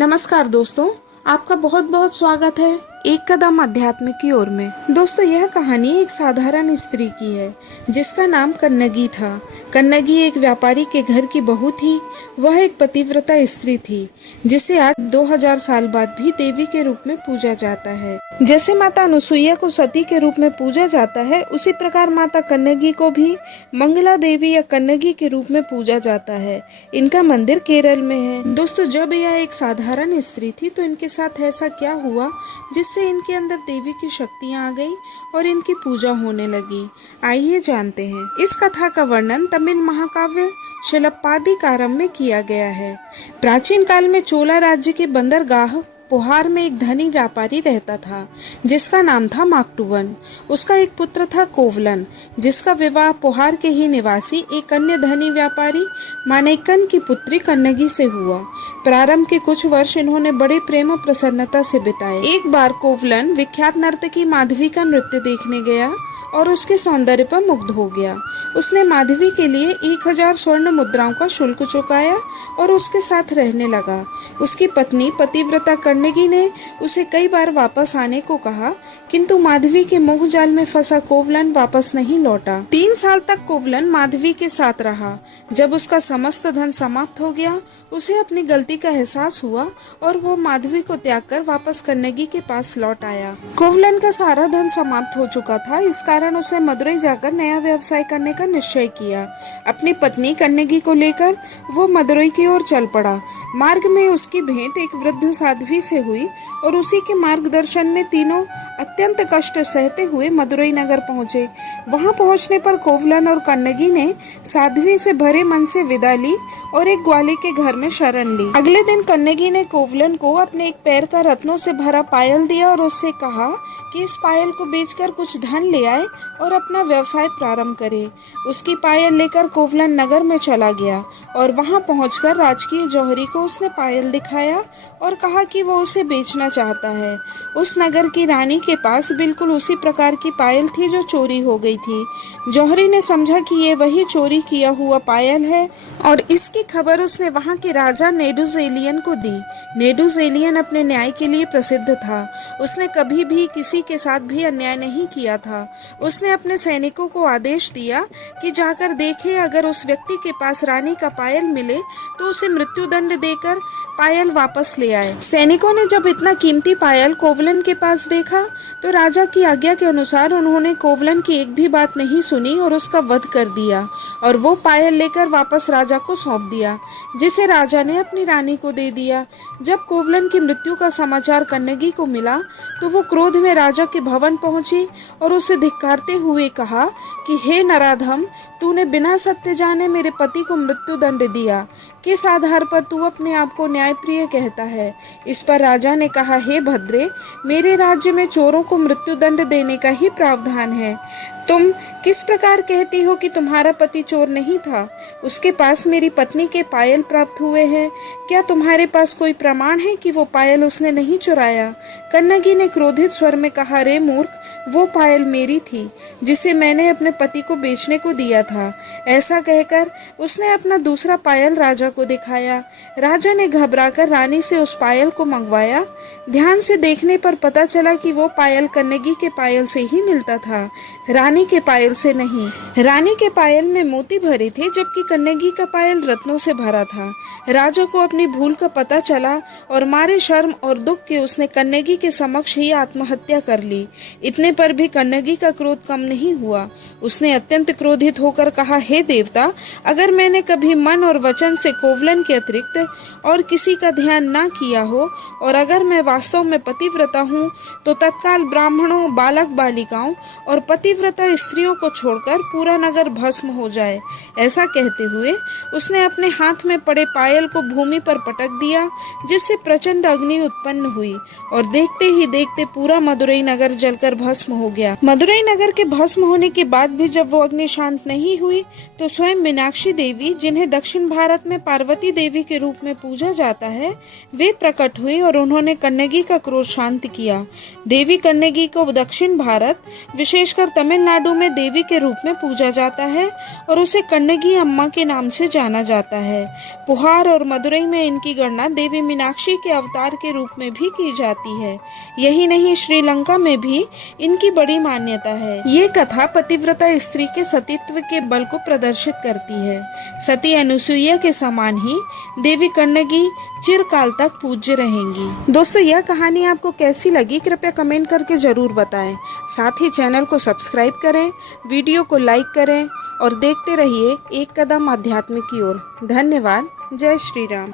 नमस्कार दोस्तों, आपका बहुत बहुत स्वागत है एक कदम अध्यात्म की ओर में। दोस्तों, यह कहानी एक साधारण स्त्री की है जिसका नाम कन्नगी था। कन्नगी एक व्यापारी के घर की बहू थी। वह एक पतिव्रता स्त्री थी जिसे आज 2000 साल बाद भी देवी के रूप में पूजा जाता है। जैसे माता अनुसुईया को सती के रूप में पूजा जाता है, उसी प्रकार माता कन्नगी को भी मंगला देवी या कन्नगी के रूप में पूजा जाता है। इनका मंदिर केरल में है। दोस्तों, जब यह एक साधारण स्त्री थी तो इनके साथ ऐसा क्या हुआ जिससे इनके अंदर देवी की शक्तियां आ गई और इनकी पूजा होने लगी। आइए जानते हैं। इस कथा का वर्णन तमिल महाकाव्य शिलप्पाधिकारम में किया गया है। प्राचीन काल में चोला राज्य के बंदरगाह पोहार में एक धनी व्यापारी रहता था जिसका नाम था माक्टुवन। उसका एक पुत्र था कोवलन, जिसका विवाह पोहार के ही निवासी एक अन्य धनी व्यापारी मानेकन की पुत्री कन्नगी से हुआ। प्रारंभ के कुछ वर्ष इन्होंने बड़े प्रेम और प्रसन्नता से बिताए। एक बार कोवलन विख्यात नर्तकी माधवी का नृत्य देखने गया और उसके सौंदर्य पर मुग्ध हो गया। उसने माधवी के लिए 1000 स्वर्ण मुद्राओं का शुल्क चुकाया और उसके साथ रहने लगा। उसकी पत्नी पतिव्रता कन्नगी ने उसे कई बार वापस आने को कहा, किंतु माधवी के मोह जाल में फंसा कोवलन वापस नहीं लौटा। 3 साल तक कोवलन माधवी के साथ रहा। जब उसका समस्त धन समाप्त हो गया, उसे अपनी गलती का एहसास हुआ और वो माधवी को त्याग कर वापस कन्नगी के पास लौट आया। कोवलन का सारा धन समाप्त हो चुका था। इस कारण उसने मदुरई जाकर नया व्यवसाय करने का निश्चय किया। अपनी पत्नी कन्नगी को लेकर वो मदुरई की ओर चल पड़ा। मार्ग में उसकी भेंट एक वृद्ध साध्वी से हुई और उसी के मार्गदर्शन में तीनों अत्यंत कष्ट सहते हुए मदुरई नगर पहुंचे। वहां पहुंचने पर कोवलन और कन्नगी ने साध्वी से भरे मन से विदा ली और एक ग्वाली के घर में शरण ली। अगले दिन कन्नगी ने कोवलन को अपने एक पैर का रत्नों से भरा पायल दिया और उससे कहा कि इस पायल को बेचकर कुछ धन ले आए और अपना व्यवसाय प्रारंभ करे। उसकी पायल लेकर कोवलन नगर में चला गया और वहां पहुंचकर राजकीय जौहरी को उसने पायल दिखाया और कहा कि वो उसे बेचना चाहता है। उस नगर की रानी के पास बिल्कुल उसी प्रकार की पायल थी जो चोरी हो गई थी। जौहरी ने समझा कि ये वही चोरी किया हुआ पायल है और इसकी खबर उसने वहां के राजा नेडुजेलियन को दी। नेडुजेलियन अपने न्याय के लिए प्रसिद्ध था। उसने कभी भी किसी के साथ भी अन्याय नहीं किया था। उसने अपने सैनिकों को आदेश दिया कि जाकर देखे, अगर उस व्यक्ति के पास रानी का पायल मिले तो उसे मृत्युदंड देकर पायल वापस ले आए। सैनिकों ने जब इतना कीमती पायल कोवलन के पास देखा तो राजा की आज्ञा के अनुसार उन्होंने कोवलन की एक भी बात नहीं सुनी और उसका वध कर दिया और वो पायल लेकर वापस राजा को सौंप दिया, जिसे राजा ने अपनी रानी को दे दिया। जब कोवलन की मृत्यु का समाचार कन्नगी को मिला तो वो क्रोध में राजा के भवन पहुंची और उसे धिक्कारते हुए कहा कि हे नराधम, तूने बिना सत्य जाने मेरे पति को मृत्युदंड दिया। किस आधार पर तू अपने आप को न्यायप्रिय कहता है? इस पर राजा ने कहा, हे भद्रे, मेरे राज्य में चोरों को मृत्युदंड देने का ही प्रावधान है। तुम किस प्रकार कहती हो कि तुम्हारा पति चोर नहीं था? उसके पास मेरी पत्नी के पायल प्राप्त हुए हैं। क्या तुम्हारे पास कोई प्रमाण है कि वो पायल उसने नहीं चुराया? कन्नगी ने क्रोधित स्वर में कहा, रे मूर्ख, वो पायल मेरी थी जिसे मैंने अपने पति को बेचने को दिया था। ऐसा कहकर उसने अपना दूसरा पायल राजा को दिखाया। राजा ने घबराकर रानी से उस पायल को मंगवाया। ध्यान से देखने पर पता चला कि वो पायल कन्नगी के पायल से ही मिलता था, रानी के पायल से नहीं। रानी के पायल में मोती भरे थे जबकि कन्नगी का पायल रत्नों से भरा था। राजा को अपनी भूल का पता चला और मारे शर्म और दुख के उसने कन्नगी के समक्ष ही आत्महत्या कर ली। इतने पर भी कन्नगी का क्रोध कम नहीं हुआ। उसने अत्यंत क्रोधित होकर कहा, हे देवता, अगर मैंने कभी मन और वचन से कोवलन के अतिरिक्त और किसी का ध्यान ना किया हो और अगर मैं वास्तव में पतिव्रता हूँ तो तत्काल ब्राह्मणों, बालक बालिकाओं और पतिव्रता स्त्रियों को छोड़कर पूरा नगर भस्म हो जाए। ऐसा कहते हुए उसने अपने हाथ में पड़े पायल को भूमि पर पटक दिया, जिससे प्रचंड अग्नि उत्पन्न हुई और देखते ही देखते पूरा मदुरई नगर जलकर भस्म हो गया। मदुरई नगर के भस्म होने के बाद भी जब वो अग्नि शांत नहीं नहीं हुई तो स्वयं मीनाक्षी देवी, जिन्हें दक्षिण भारत में पार्वती देवी के रूप में पूजा जाता है, वे प्रकट हुई और उन्होंने कन्नगी का क्रोध शांत किया। देवी कन्नगी को दक्षिण भारत, विशेषकर तमिलनाडु में देवी के रूप में पूजा जाता है और उसे कन्नगी अम्मा के नाम से जाना जाता है। पुहार और मदुरई में इनकी गणना देवी मीनाक्षी के अवतार के रूप में भी की जाती है। यही नहीं, श्रीलंका में भी इनकी बड़ी मान्यता है। ये कथा पतिव्रता स्त्री के सतीत्व के बल को प्रदर्शित करती है। सती अनुसुईया के समान ही देवी कन्नगी चिरकाल तक पूज्य रहेंगी। दोस्तों, यह कहानी आपको कैसी लगी कृपया कमेंट करके जरूर बताएं। साथ ही चैनल को सब्सक्राइब करें, वीडियो को लाइक करें और देखते रहिए एक कदम आध्यात्म की ओर। धन्यवाद। जय श्री राम।